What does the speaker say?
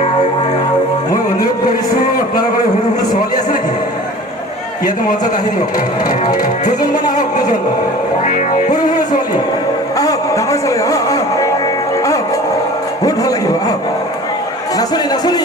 মই অনুৰোধ কৰিছোঁ আপোনালোকৰ সৰু সৰু ছোৱালী আছে নেকি ইয়াতে মঞ্চত আহি দিয়ক দুজনমান আহক দুজন সৰু সৰু ছোৱালী আহক ডাঙৰ ছোৱালী আহক আহক আহক বহুত ভাল লাগিব আহক নাচনী নাচনী